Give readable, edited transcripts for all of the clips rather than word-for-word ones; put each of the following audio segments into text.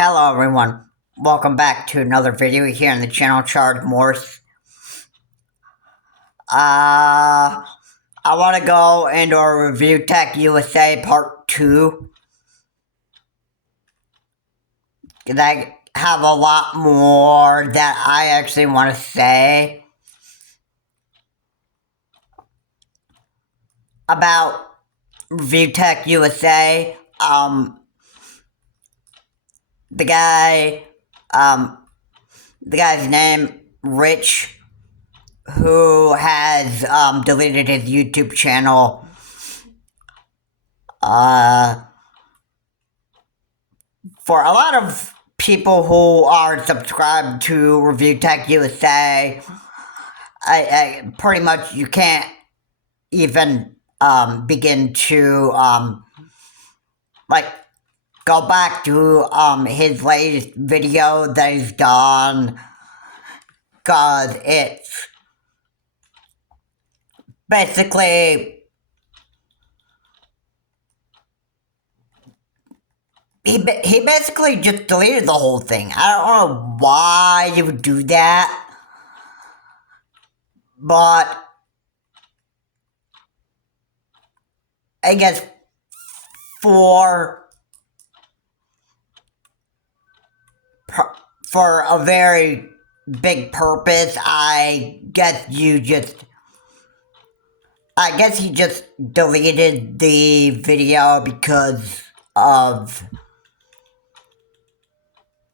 Hello everyone, welcome back to another video here on the channel Charles Morse. I want to go into a Review Tech USA Part 2. Because I have a lot more that I actually want to say about Review Tech USA. The guy's name, Rich, who has deleted his YouTube channel for a lot of people who are subscribed to Review Tech USA, I pretty much you can't even begin to like go back to his latest video that he's done, cause it's basically he basically just deleted the whole thing. I don't know why you would do that, but I guess for a very big purpose, I guess he just deleted the video because of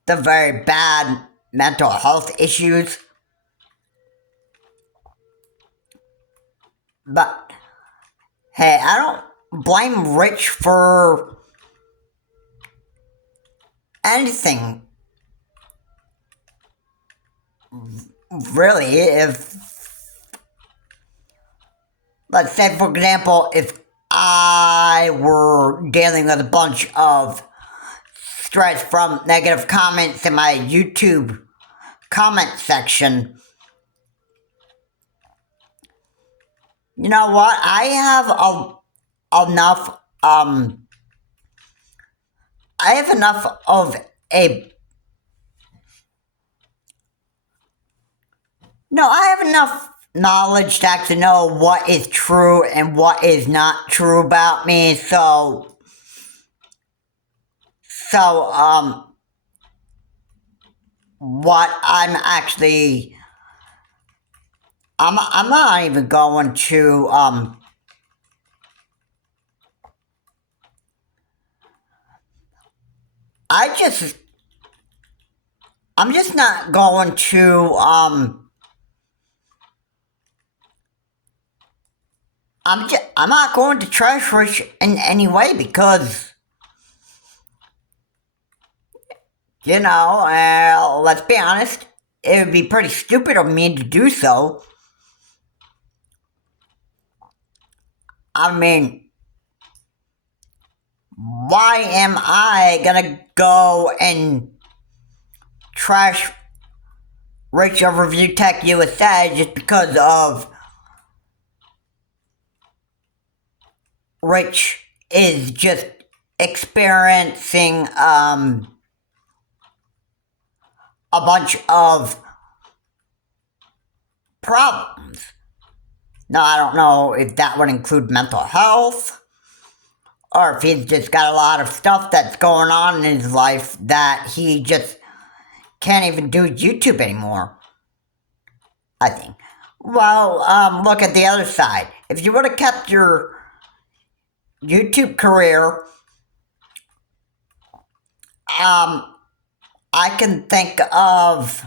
the very bad mental health issues. But hey, I don't blame Rich for anything. Really, if, let's say for example, if I were dealing with a bunch of stress from negative comments in my YouTube comment section, you know what, I have enough of a I have enough knowledge to actually know what is true and what is not true about me, so what I'm actually, I'm not even going to, I'm just not going to, I'm not going to trash Rich in any way because, you know, let's be honest, it would be pretty stupid of me to do so. I mean, why am I gonna go and trash Rich of Review Tech USA just because of Rich is just experiencing a bunch of problems? Now, I don't know if that would include mental health, or if he's just got a lot of stuff that's going on in his life that he just can't even do YouTube anymore, I think. Well, look at the other side. If you would have kept your YouTube career, I can think of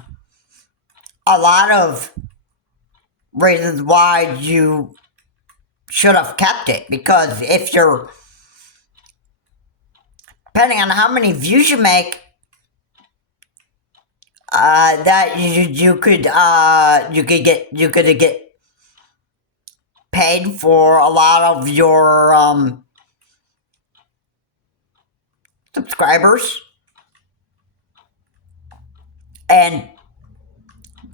a lot of reasons why you should have kept it, because if you're, depending on how many views you make, that you could get paid for a lot of your subscribers, and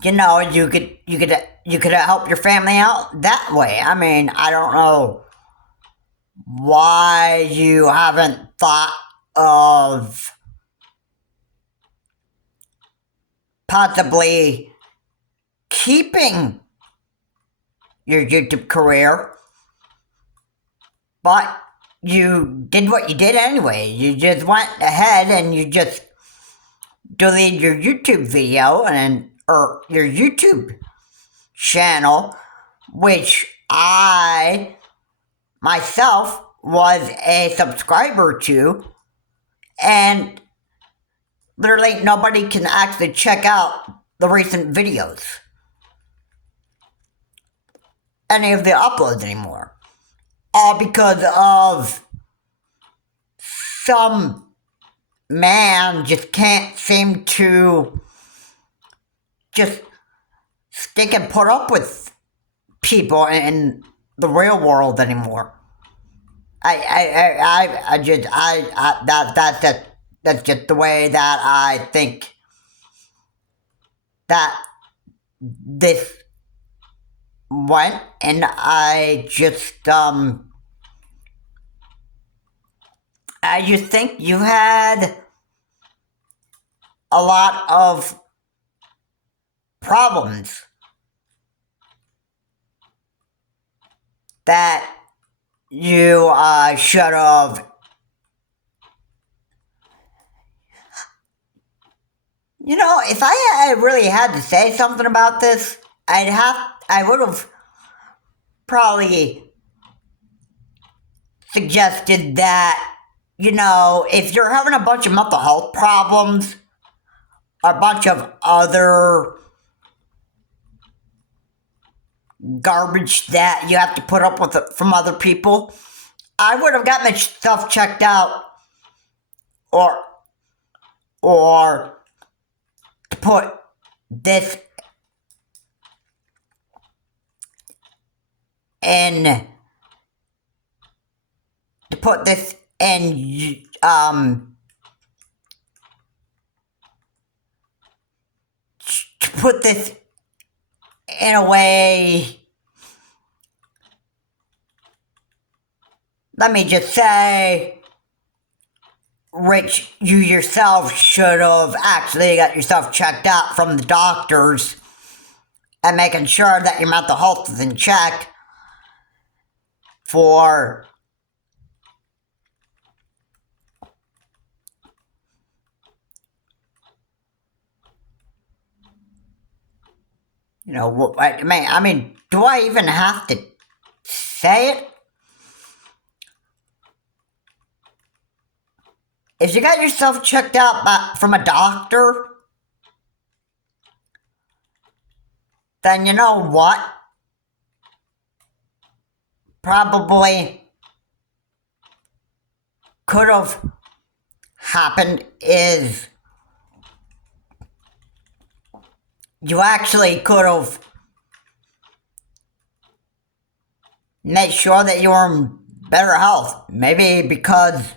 you know, you could help your family out that way. I mean, I don't know why you haven't thought of possibly keeping your YouTube career, but you did what you did anyway. You just went ahead and you just deleted your YouTube video or your YouTube channel, which I myself was a subscriber to, and literally nobody can actually check out the recent videos, any of the uploads anymore, all because of some man just can't seem to just stick and put up with people in the real world anymore. That's just the way that I think that this went, and I just think you had a lot of problems that you should have, if I really had to say something about this, I would have probably suggested that, if you're having a bunch of mental health problems, or a bunch of other garbage that you have to put up with from other people, I would have gotten my stuff checked out, or to put this in, to put this in a way, let me just say, Rich, you yourself should have actually got yourself checked out from the doctors and making sure that your mental health is in check for I mean, do I even have to say it? If you got yourself checked out from a doctor, then you know what? Probably could have happened is you actually could have made sure that you were in better health. Maybe because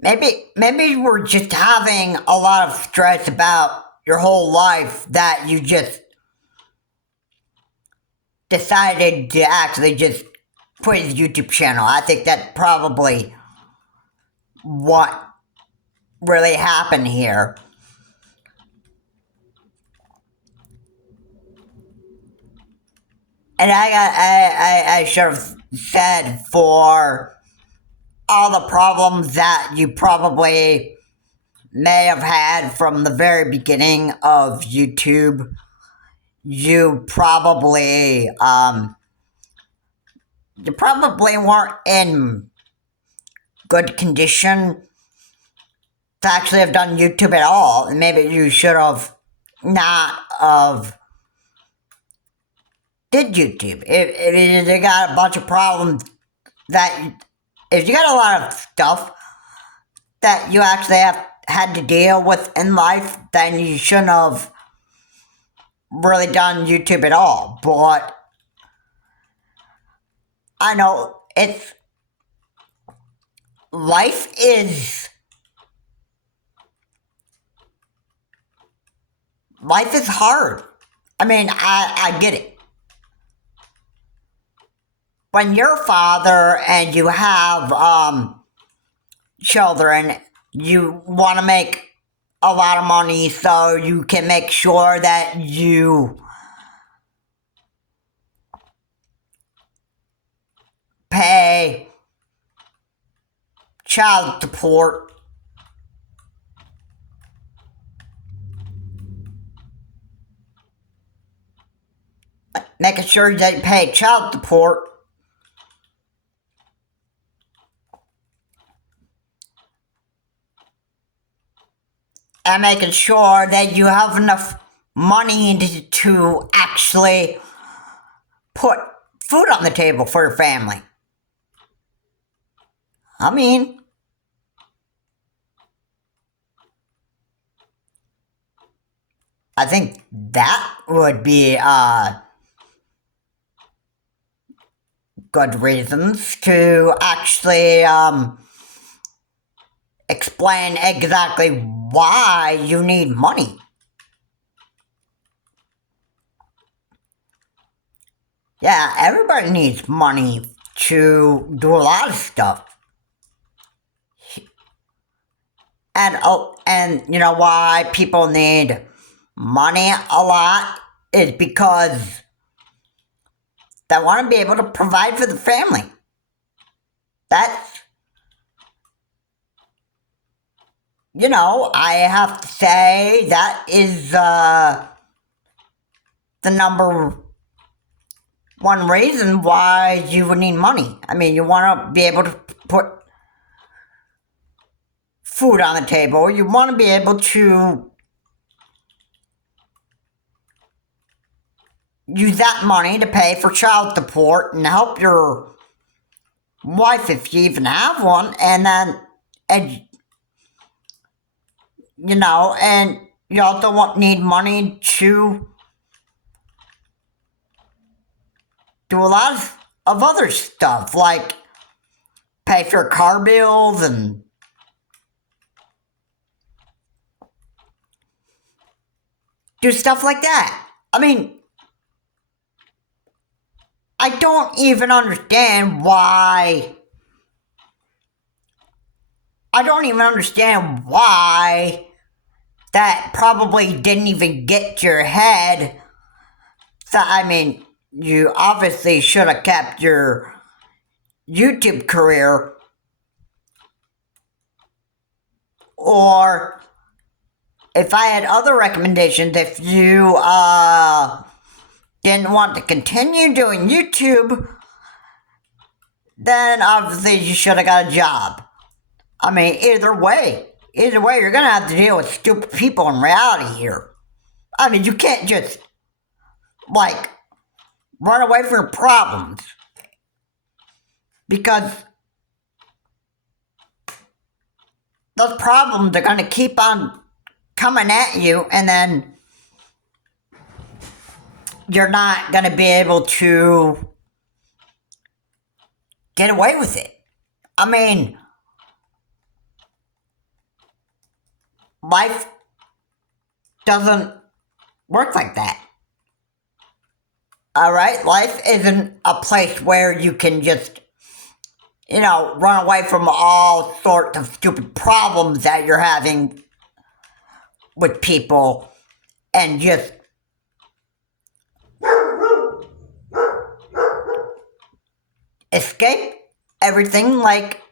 maybe you were just having a lot of stress about your whole life that you just decided to actually just quit his YouTube channel. I think that's probably what really happened here. And I should have said, for all the problems that you probably may have had from the very beginning of YouTube, you probably weren't in good condition to actually have done YouTube at all. And maybe you should have not of did YouTube. If you got a bunch of problems if you got a lot of stuff that you actually had to deal with in life, then you shouldn't have really done YouTube at all. But I know life is hard. I mean, I get it. When you're a father and you have children, you want to make a lot of money so you can make sure that you pay child support, making sure that you pay child support, and making sure that you have enough money to actually put food on the table for your family. I mean, I think that would be good reasons to actually explain exactly why you need money. Yeah, everybody needs money to do a lot of stuff. And you know why people need money a lot is because they want to be able to provide for the family. That's, you know, I have to say that is the number one reason why you would need money. I mean, you want to be able to put food on the table. You want to be able to use that money to pay for child support and help your wife if you even have one, and you know, and you also need money to do a lot of other stuff, like pay for car bills and do stuff like that. I mean, I don't even understand why. I don't even understand why that probably didn't even get to your head. So, I mean, you obviously should have kept your YouTube career, or if I had other recommendations, if you didn't want to continue doing YouTube, then obviously you should have got a job. I mean, either way, you're gonna have to deal with stupid people in reality here. I mean, you can't just, like, run away from your problems, because those problems are gonna keep on coming at you, and then you're not gonna be able to get away with it. I mean, life doesn't work like that. Alright? Life isn't a place where you can just, you know, run away from all sorts of stupid problems that you're having with people and just escape everything like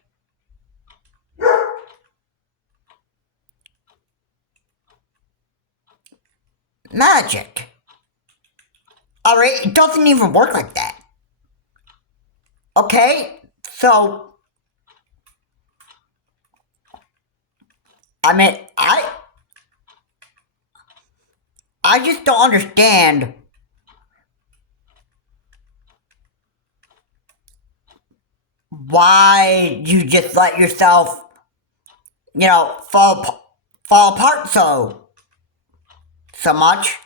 magic. Alright? It doesn't even work like that. Okay? So, I mean, I just don't understand why you just let yourself, you know, fall apart so much,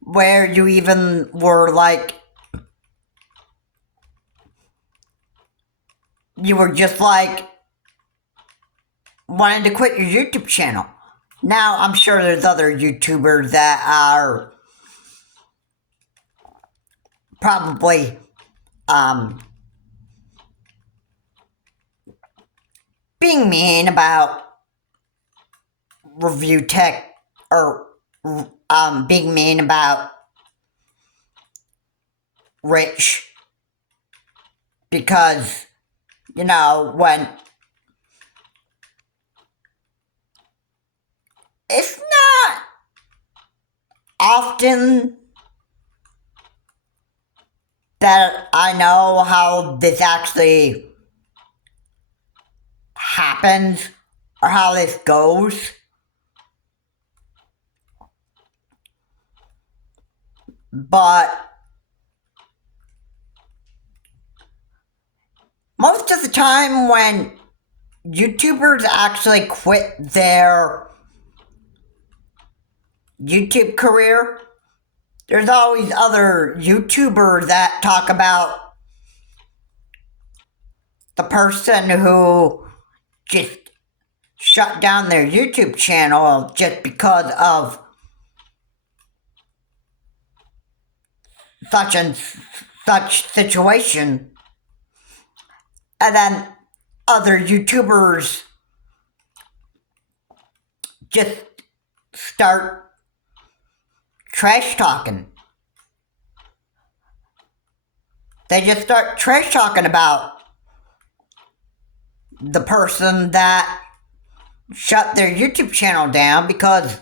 where you even were like, you were just like wanting to quit your YouTube channel. Now, I'm sure there's other YouTubers that are probably being mean about review tech or being mean about Rich because, when it's not often that I know how this actually happens or how this goes. But most of the time when YouTubers actually quit their YouTube career, there's always other YouTubers that talk about the person who just shut down their YouTube channel just because of such and such situation. And then other YouTubers just start trash talking. They just start trash talking about the person that shut their YouTube channel down because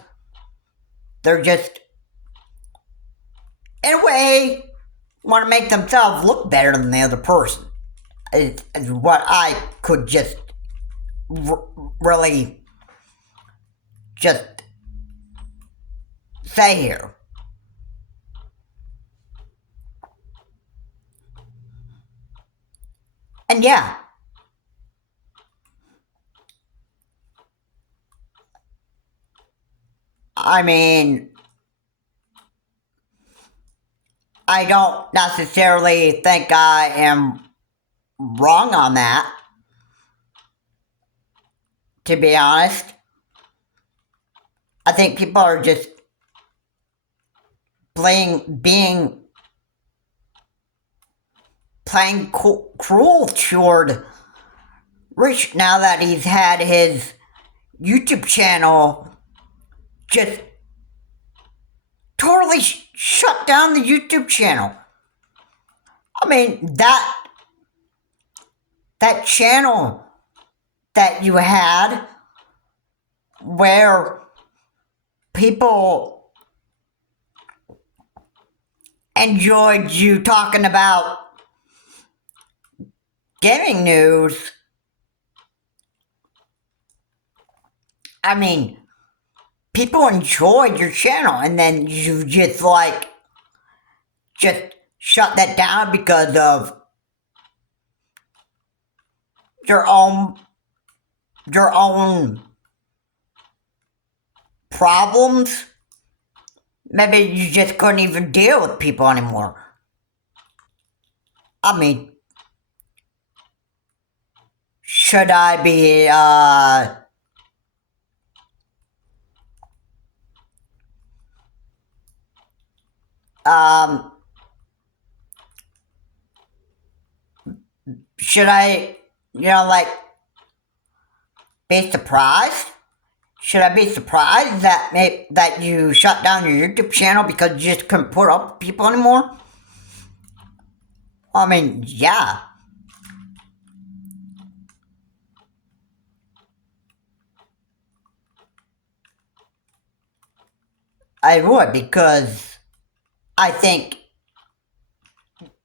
they're just, in a way, want to make themselves look better than the other person. Is what I could just really just say here. And yeah, I mean, I don't necessarily think I am wrong on that, to be honest. I think people are just playing cruel toward Rich now that he's had his YouTube channel just totally shut down the YouTube channel. I mean, that channel that you had where people enjoyed you talking about gaming news. I mean, people enjoyed your channel and then you just shut that down because of your own problems. Maybe you just couldn't even deal with people anymore. I mean, should I be, should I, be surprised? Should I be surprised that you shut down your YouTube channel because you just couldn't put up with people anymore? I mean, yeah. I would, because I think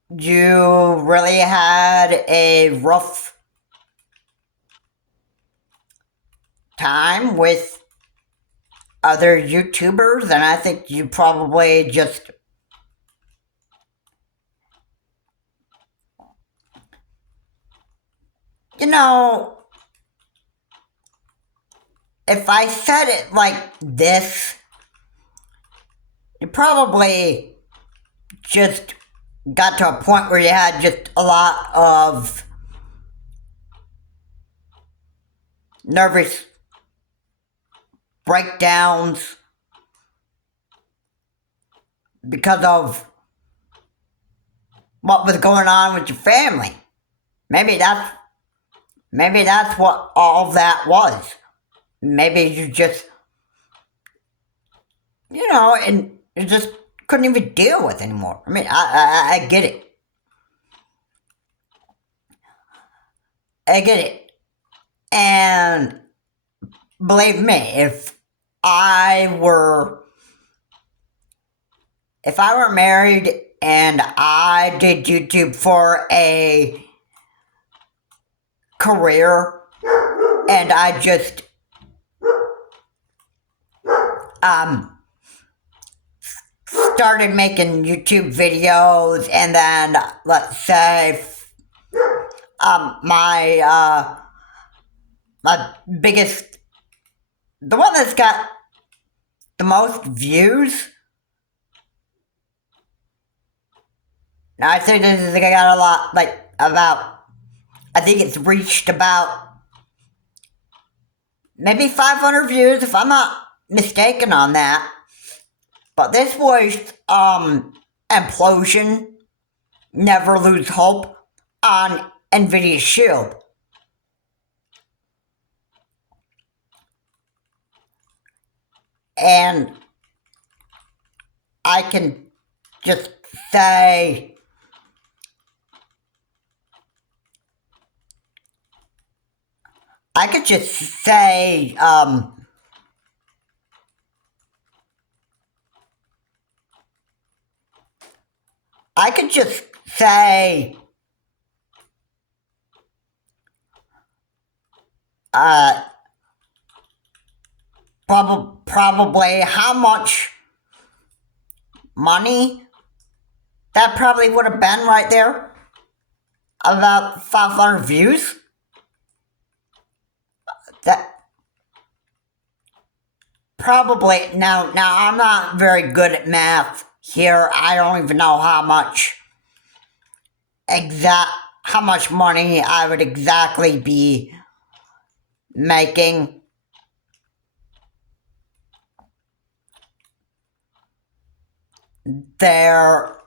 you really had a rough time with other YouTubers, and I think you probably just if I said it like this, you probably just got to a point where you had just a lot of nervous breakdowns because of what was going on with your family. Maybe that's what all that was. Maybe you just and it just couldn't even deal with anymore. I mean, I get it. I get it. And believe me, I were if I were married and I did YouTube for a career and I just started making YouTube videos, and then let's say my biggest, the one that's got the most views. Now I think this is got a lot, like about, I think it's reached about maybe 500 views if I'm not mistaken on that. But this was Implosion, Never Lose Hope on NVIDIA Shield. And I can just say I could just say I could just say probably how much money that probably would have been right there. About 500 views. That probably now I'm not very good at math here. I don't even know how much money I would exactly be making. There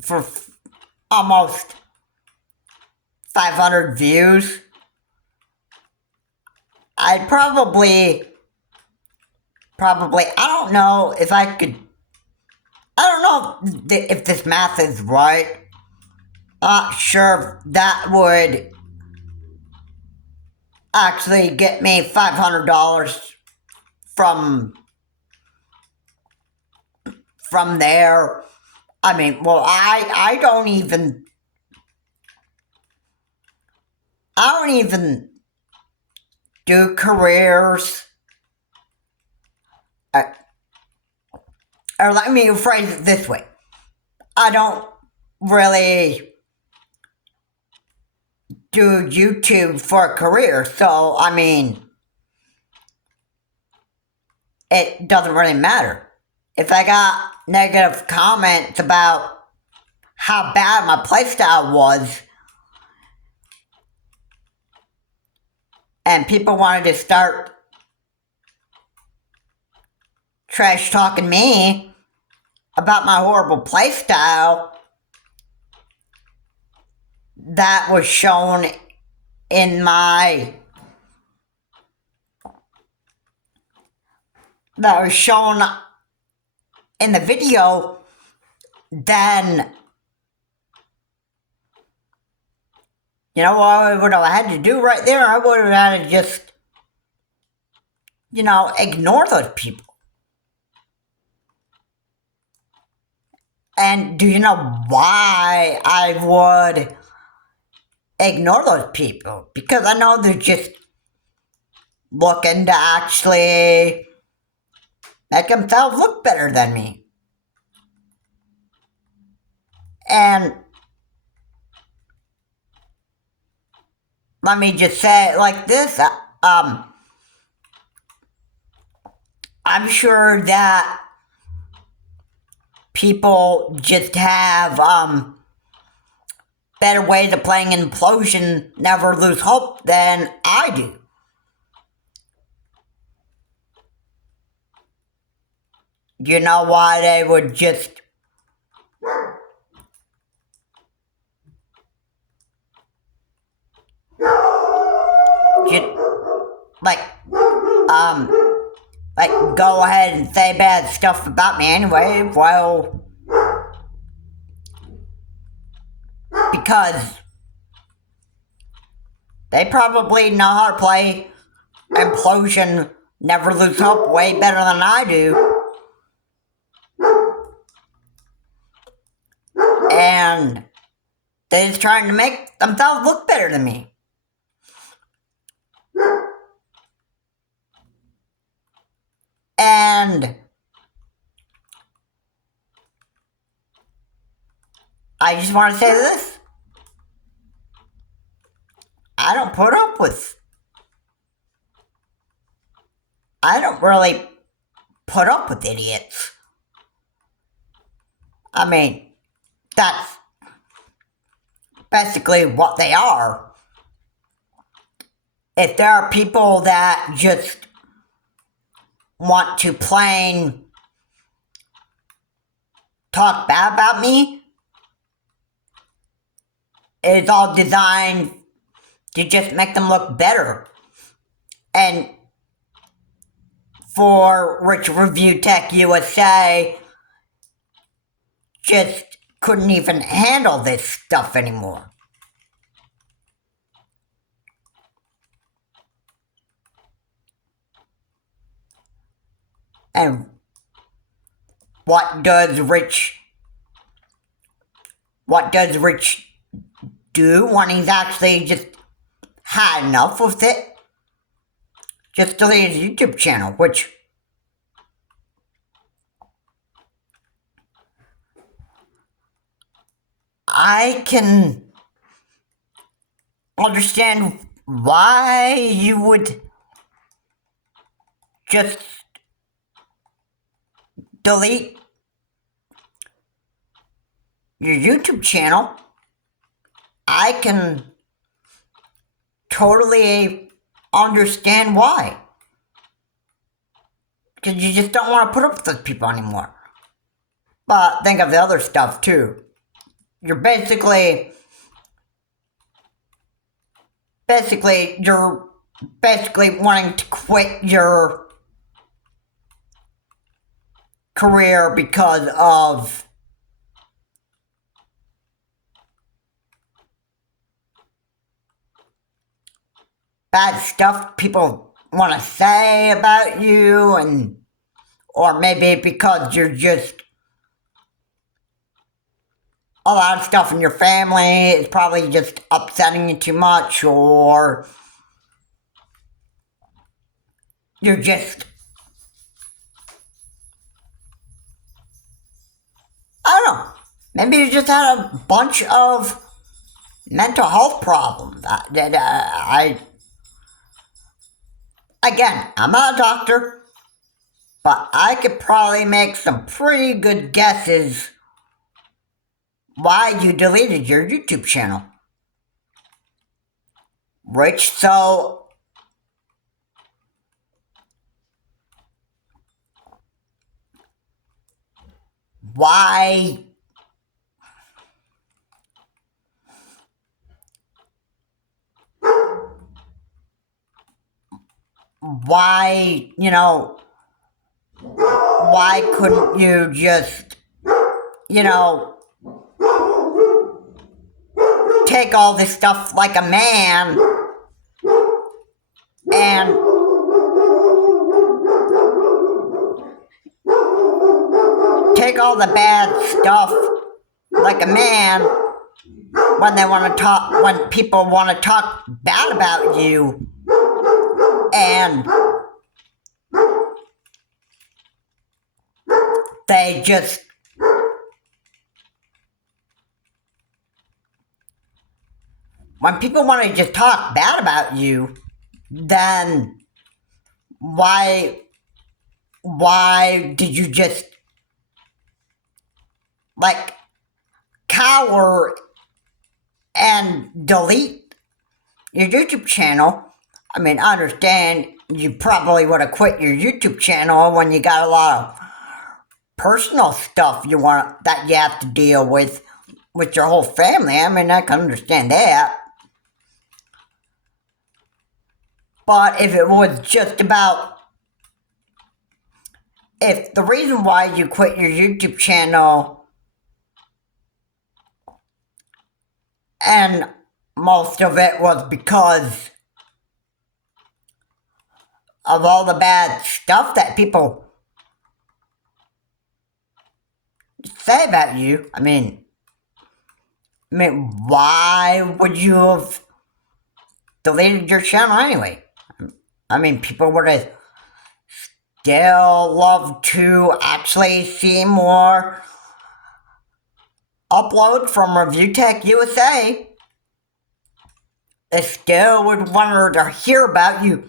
for almost 500 views. I'd probably, I don't know if I could, I don't know if this math is right. Not sure if that would actually get me $500 from there. I mean, well, I don't even do careers. Or let me rephrase it this way. I don't really do YouTube for a career, so I mean, it doesn't really matter. If I got negative comments about how bad my playstyle was, and people wanted to start trash talking me about my horrible playstyle, that was shown in my in the video, then you know what would I had to do right there? I would have had to just, ignore those people. And do you know why I would ignore those people? Because I know they're just looking to actually make themselves look better than me. And let me just say it like this, I'm sure that people just have better ways of playing Implosion, Never Lose Hope than I do. You know why they would just go ahead and say bad stuff about me anyway, well, because they probably know how to play Implosion Never Lose Hope way better than I do. And they're just trying to make themselves look better than me. And I just want to say this. I don't really put up with idiots. I mean, that's basically what they are. If there are people that just want to plain talk bad about me, it's all designed to just make them look better. And for Rich Review Tech USA just couldn't even handle this stuff anymore. And what does Rich do when he's actually just had enough with it? Just delete his YouTube channel, which I can understand why you would just delete your YouTube channel. I can totally understand why. Because you just don't want to put up with those people anymore. But think of the other stuff too. You're basically wanting to quit your career because of bad stuff people want to say about you, and or maybe because you're just a lot of stuff in your family is probably just upsetting you too much, or you're just, I don't know, maybe you just had a bunch of mental health problems. Again, I'm not a doctor, but I could probably make some pretty good guesses why you deleted your YouTube channel. Rich, so why why couldn't you just, take all this stuff like a man and take all the bad stuff like a man when people want to talk bad about you, and they just when people want to just talk bad about you, then why did you just cower and delete your YouTube channel? I mean, I understand you probably would have quit your YouTube channel when you got a lot of personal stuff that you have to deal with your whole family. I mean, I can understand that. But if it was just about if the reason why you quit your YouTube channel and most of it was because of all the bad stuff that people say about you, I mean, why would you have deleted your channel anyway? I mean, people would have still loved to actually see more upload from Review Tech USA. They still would want to hear about you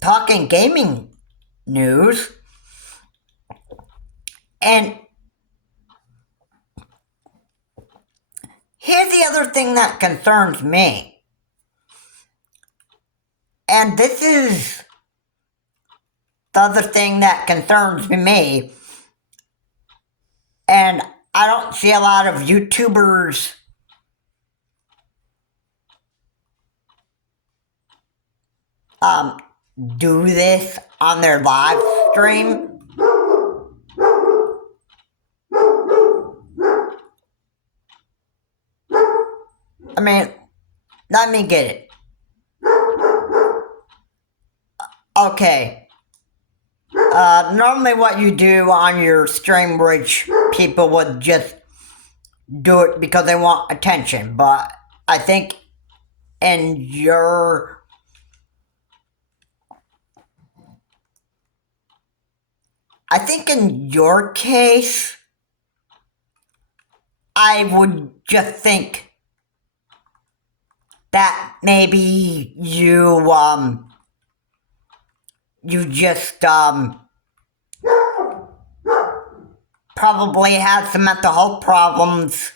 talking gaming news. And here's the other thing that concerns me. And this is the other thing that concerns me. And I don't see a lot of YouTubers do this on their live stream. I mean, let me get it. Okay. Normally what you do on your stream, which people would just do it because they want attention, but I think in your case, I would just think that maybe you just probably had some mental health problems,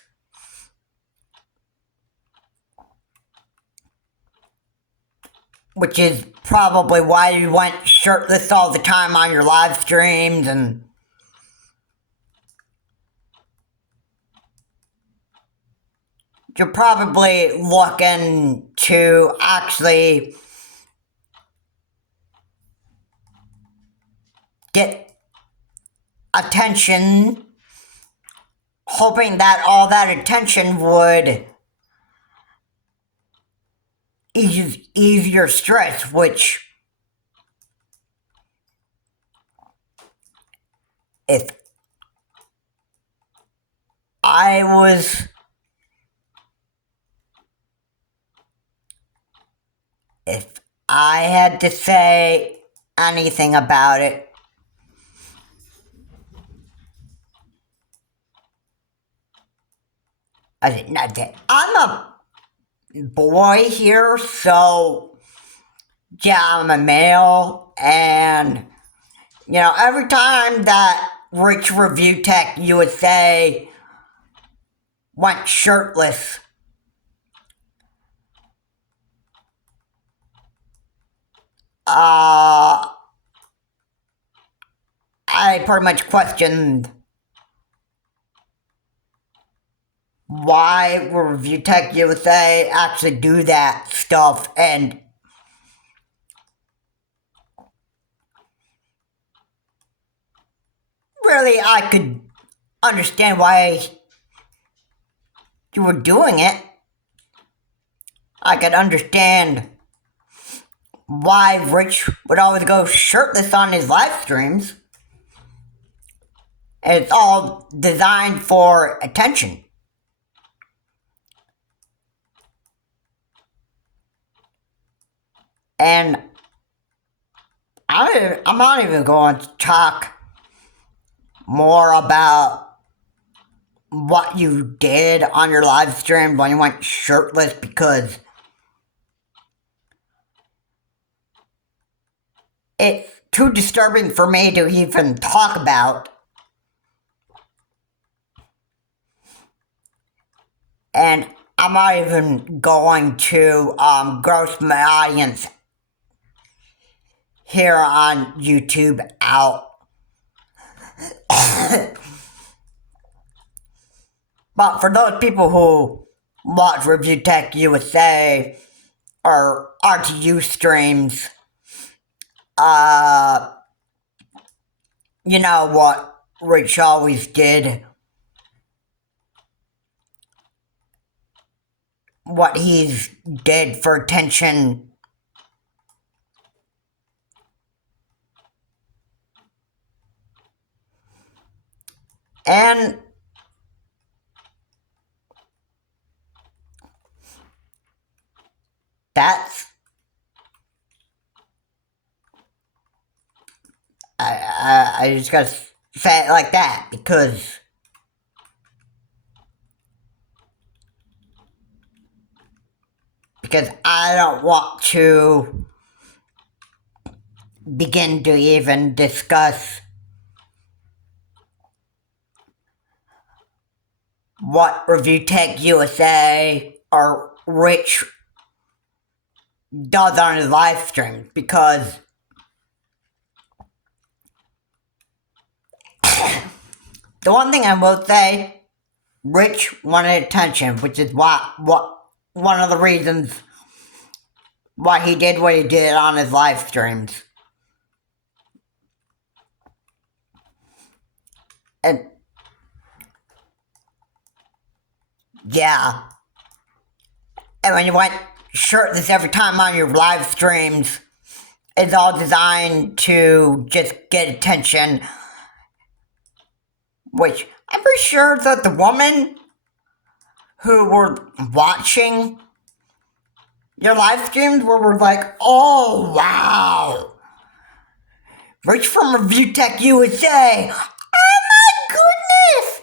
which is probably why you went shirtless all the time on your live streams, and you're probably looking to actually get attention, hoping that all that attention would ease your stress, which, if I had to say anything about it, I'm a boy here, so yeah, I'm a male, and every time that Rich Review Tech USA went shirtless, I pretty much questioned why would Review Tech USA actually do that stuff, and really I could understand why you were doing it. I could understand why Rich would always go shirtless on his live streams. It's all designed for attention. And I'm not even going to talk more about what you did on your live stream when you went shirtless, because it's too disturbing for me to even talk about. And I'm not even going to gross my audience here on YouTube out. But for those people who watch Review Tech USA or RTU streams, uh, you know what Rich always did? What he's did for attention. And that's I just gotta say it like that because I don't want to begin to even discuss what Review Tech USA or Rich does on his live stream because the one thing I will say, Rich wanted attention, which is what one of the reasons why he did what he did on his live streams. And yeah. And when you went shirtless every time on your live streams, it's all designed to just get attention. Which I'm pretty sure that the woman who were watching your live streams were like, oh wow, Rich from Review Tech USA. Oh my goodness,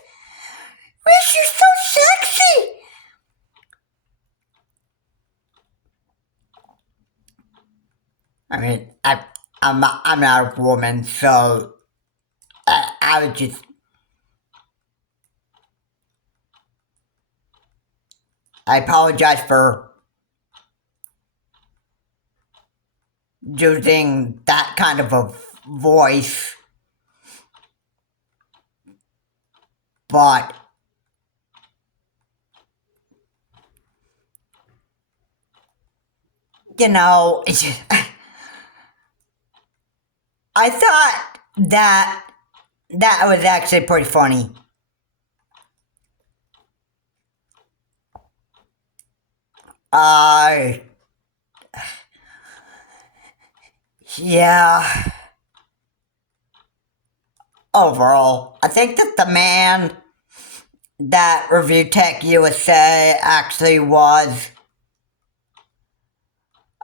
Rich, you're so sexy. I mean, I'm not a woman, so I would just. I apologize for using that kind of a voice, but you know, I thought that was actually pretty funny. Yeah. Overall, I think that the man that Review Tech USA actually was,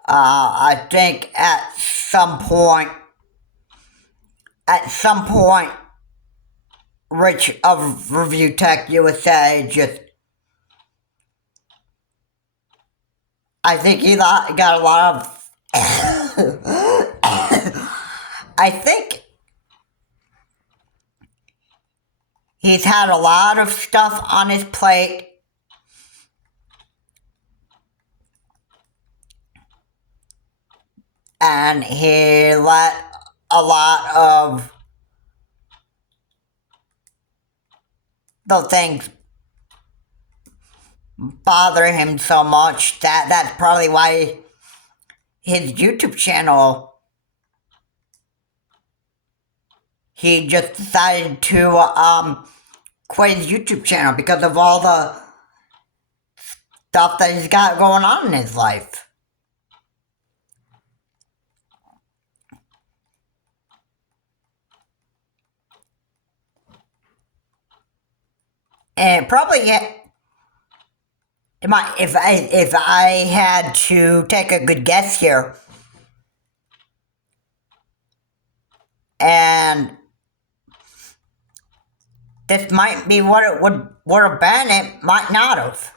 I think at some point, Rich of Review Tech USA just, I think he got a lot of, I think he's had a lot of stuff on his plate. And he let a lot of the things bother him so much that that's probably why his YouTube channel, he just decided to quit his YouTube channel because of all the stuff that he's got going on in his life. And probably if I had to take a good guess here, and this might be what it would have been, it might not have.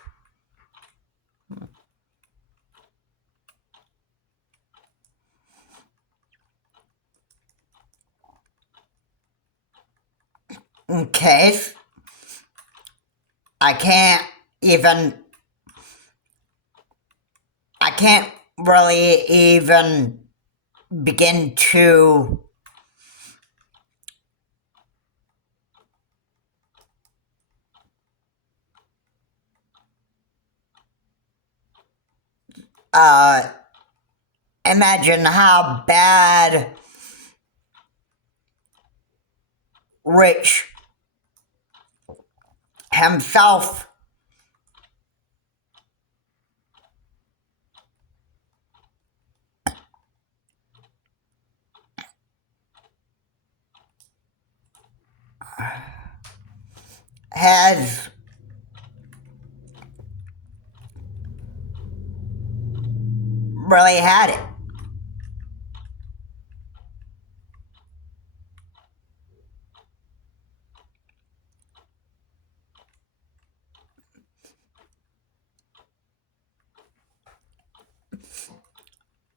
In case I can't really even begin to imagine how bad Rich himself has really had it.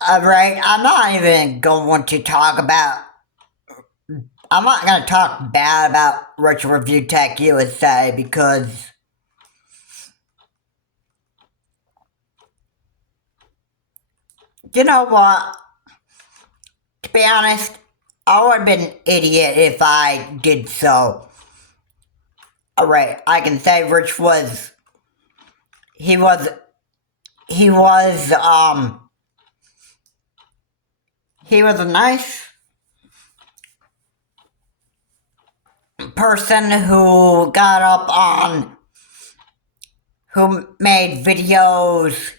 Alright, I'm not even going to talk about. I'm not going to talk bad about Retro Review Tech USA because. You know what? To be honest, I would have been an idiot if I did so. Alright, I can say Rich was. He was. He was a nice person who got up on. Who made videos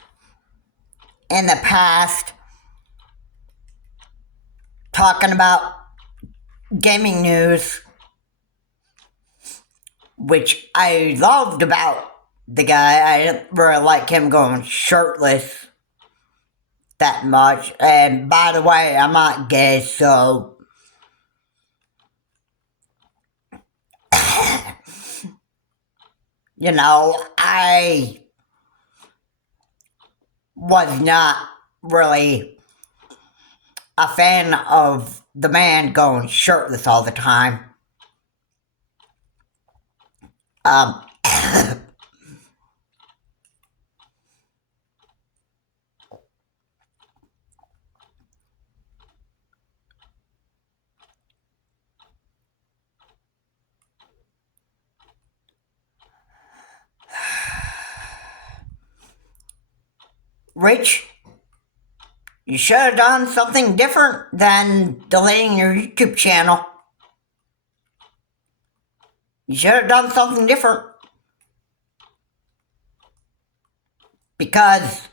in the past talking about gaming news, which I loved about the guy. I didn't really like him going shirtless that much. And by the way, I'm not gay, so you know, I was not really a fan of the man going shirtless all the time. Rich, you should have done something different than deleting your YouTube channel. You should have done something different. Because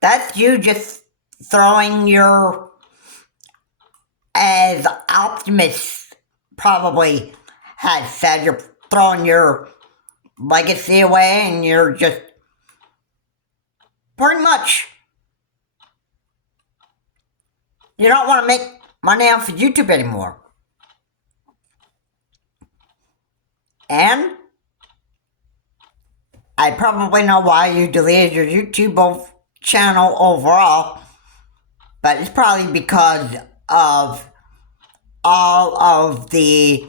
that's you just throwing your, as Optimus probably has said, you're throwing your legacy away and you're just pretty much, you don't want to make money off of YouTube anymore. And I probably know why you deleted your YouTube channel overall, but it's probably because of all of the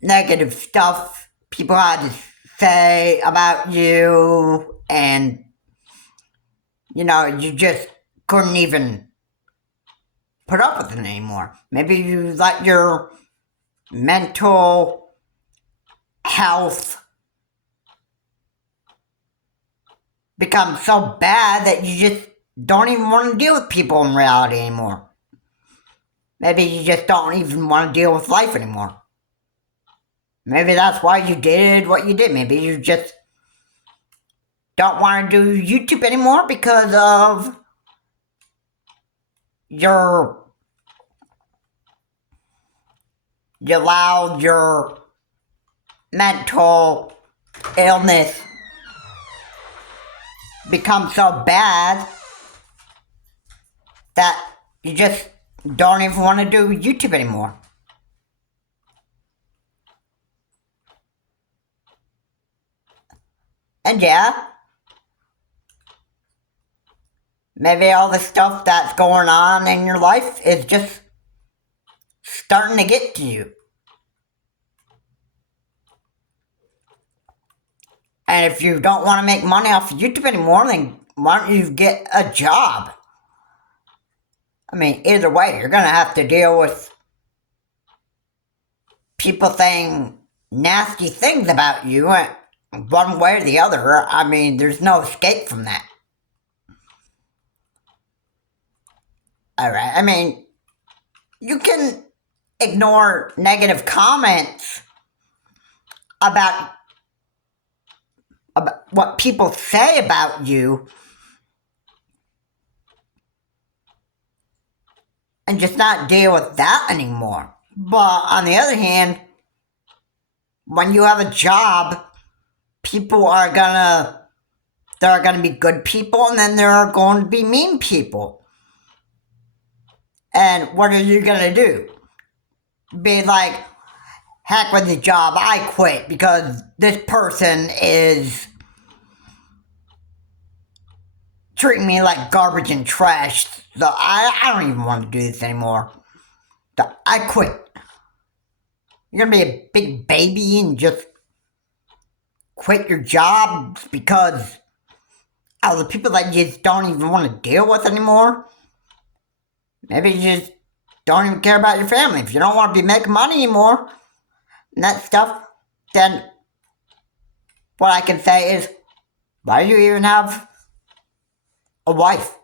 negative stuff people had to say about you, and you know, you just couldn't even put up with it anymore. Maybe you let your mental health become so bad that you just don't even want to deal with people in reality anymore. Maybe you just don't even want to deal with life anymore. Maybe that's why you did what you did. Maybe you just don't want to do YouTube anymore because of you allowed your mental illness become so bad that you just don't even want to do YouTube anymore. And yeah, maybe all the stuff that's going on in your life is just starting to get to you. And if you don't want to make money off of YouTube anymore, then why don't you get a job? I mean, either way, you're going to have to deal with people saying nasty things about you one way or the other. I mean, there's no escape from that. Alright, I mean, you can ignore negative comments about what people say about you and just not deal with that anymore. But on the other hand, when you have a job, people are gonna, there are gonna be good people and then there are going to be mean people. And what are you gonna do? Be like, heck with the job, I quit because this person is treating me like garbage and trash. So I don't even want to do this anymore. So I quit. You're gonna be a big baby and just quit your job because of the people that you just don't even want to deal with anymore? Maybe you just don't even care about your family. If you don't want to be making money anymore and that stuff, then what I can say is, why do you even have a wife?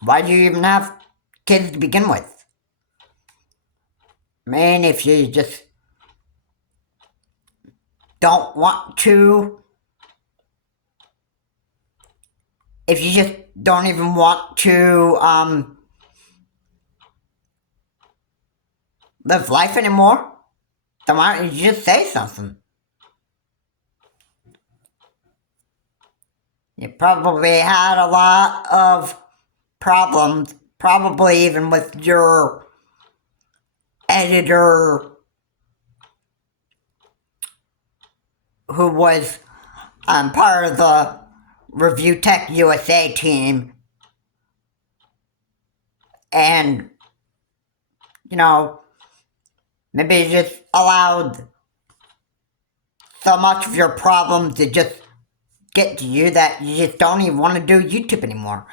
Why do you even have kids to begin with? I mean, if you just don't want to, if you just don't even want to live life anymore, then why don't you just say something? You probably had a lot of problems, probably even with your editor who was part of the Review Tech USA team. And, you know, maybe you just allowed so much of your problems to just get to you that you just don't even want to do YouTube anymore.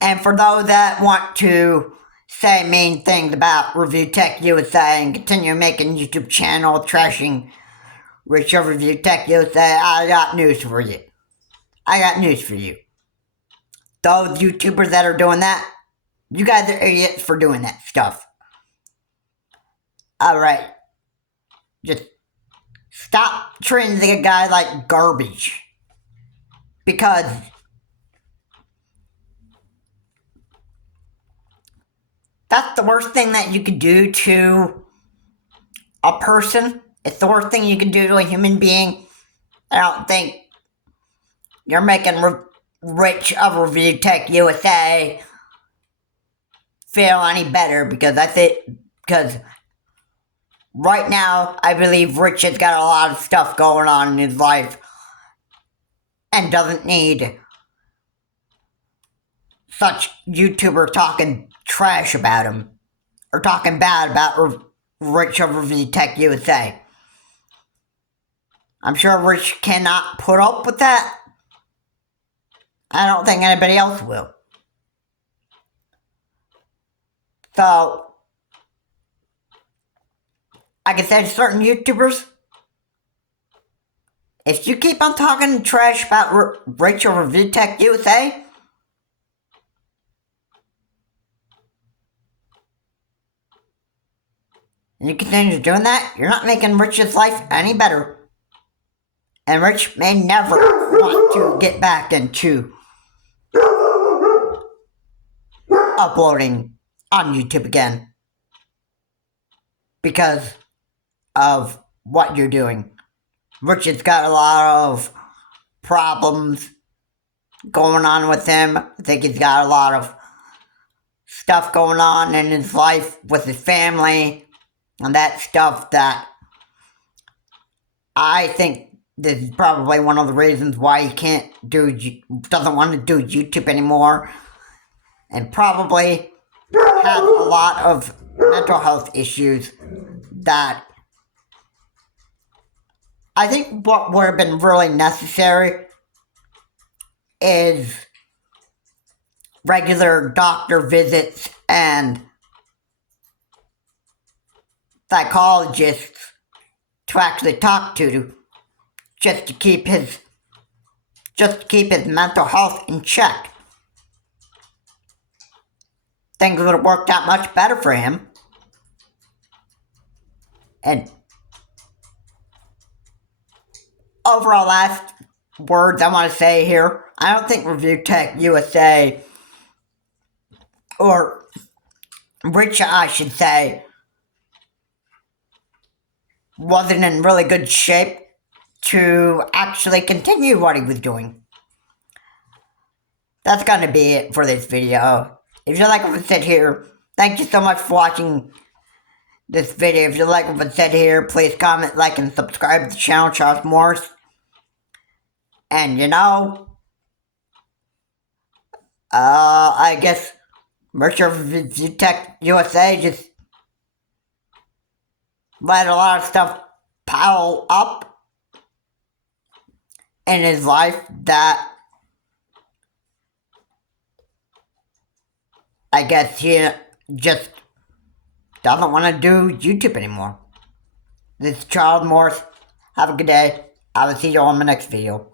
And for those that want to say mean things about Review Tech USA and continue making YouTube channel trashing Rich Review Tech USA, I got news for you. I got news for you. Those YouTubers that are doing that, you guys are idiots for doing that stuff. Alright. Just stop treating the guy like garbage. Because that's the worst thing that you could do to a person. It's the worst thing you can do to a human being. I don't think you're making Rich of Review Tech USA feel any better, because because right now I believe Rich has got a lot of stuff going on in his life and doesn't need such YouTuber talking trash about him or talking bad about Rich of Review Tech USA. I'm sure Rich cannot put up with that. I don't think anybody else will. So, I can say to certain YouTubers, if you keep on talking trash about Rich of Review Tech USA, and you continue doing that, you're not making Rich's life any better. And Rich may never want to get back into uploading on YouTube again because of what you're doing. Rich has got a lot of problems going on with him. I think he's got a lot of stuff going on in his life with his family and that stuff that I think this is probably one of the reasons why he doesn't want to do YouTube anymore, and probably has a lot of mental health issues that I think what would have been really necessary is regular doctor visits and psychologists to actually talk to, just to keep his mental health in check. things would have worked out much better for him. And overall, last words I want to say here, I don't think Review Tech USA, or Rich, I should say, wasn't in really good shape to actually continue what he was doing. That's gonna be it for this video. If you like what I said here, thank you so much for watching this video. If you like what I said here, please comment, like, and subscribe to the channel, Charles Morris. And I guess Mercer Review Tech USA just let a lot of stuff pile up in his life that I guess he just doesn't want to do YouTube anymore. This is Charles Morris. Have a good day. I will see you on my next video.